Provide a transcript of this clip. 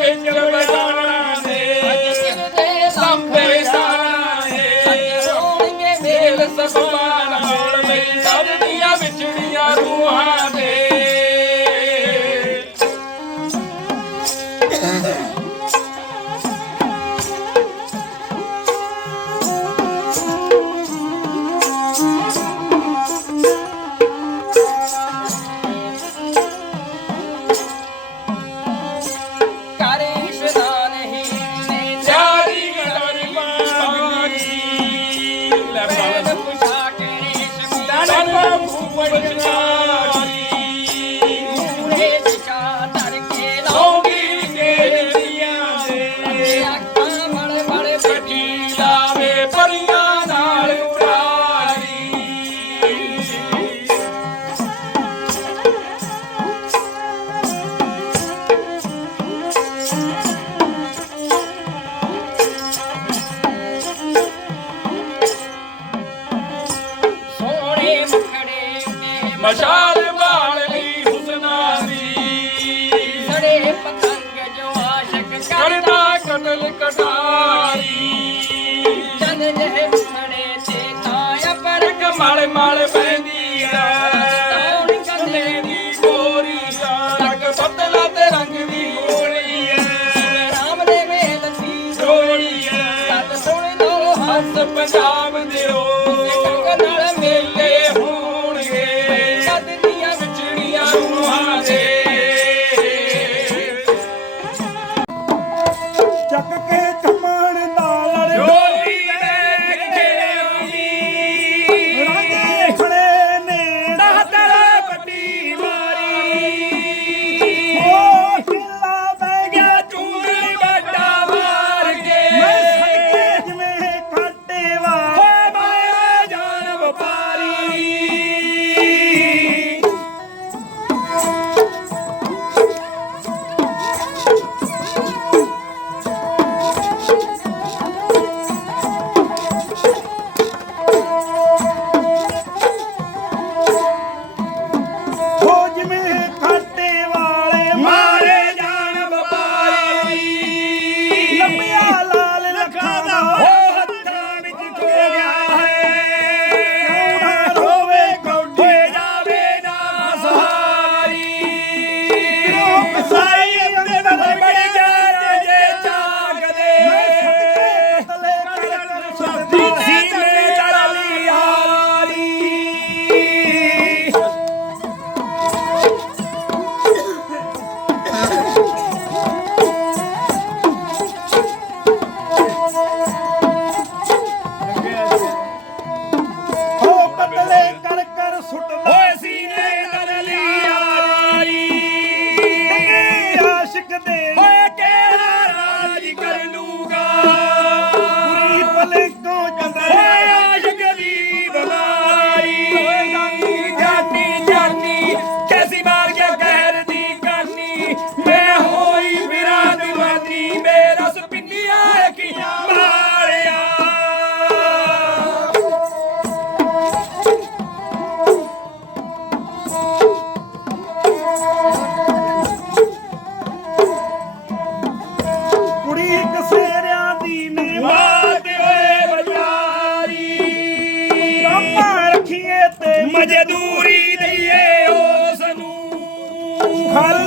ಬೆಂಗಳೂರ ਮਸ਼ਾਲ ਪਤੰਗ ਜੋ ਆਸ਼ਕ ਕਰਦਾ ਕਤਲ ਕਟਾਰੀ। ਚੰਨ ਤੇ ਕਾਇਆ ਪਰ ਕਮਲ ਮਲ ਪੈਂਦੀ ਆ ਪੰਜਾਬ ਦੇ ਹੋ শিক্ষা দেন ਰੱਖੀਏ ਤੇ ਮਜ਼ਦੂਰੀ ਦਈਏ ਉਸ ਨੂੰ ਖਲ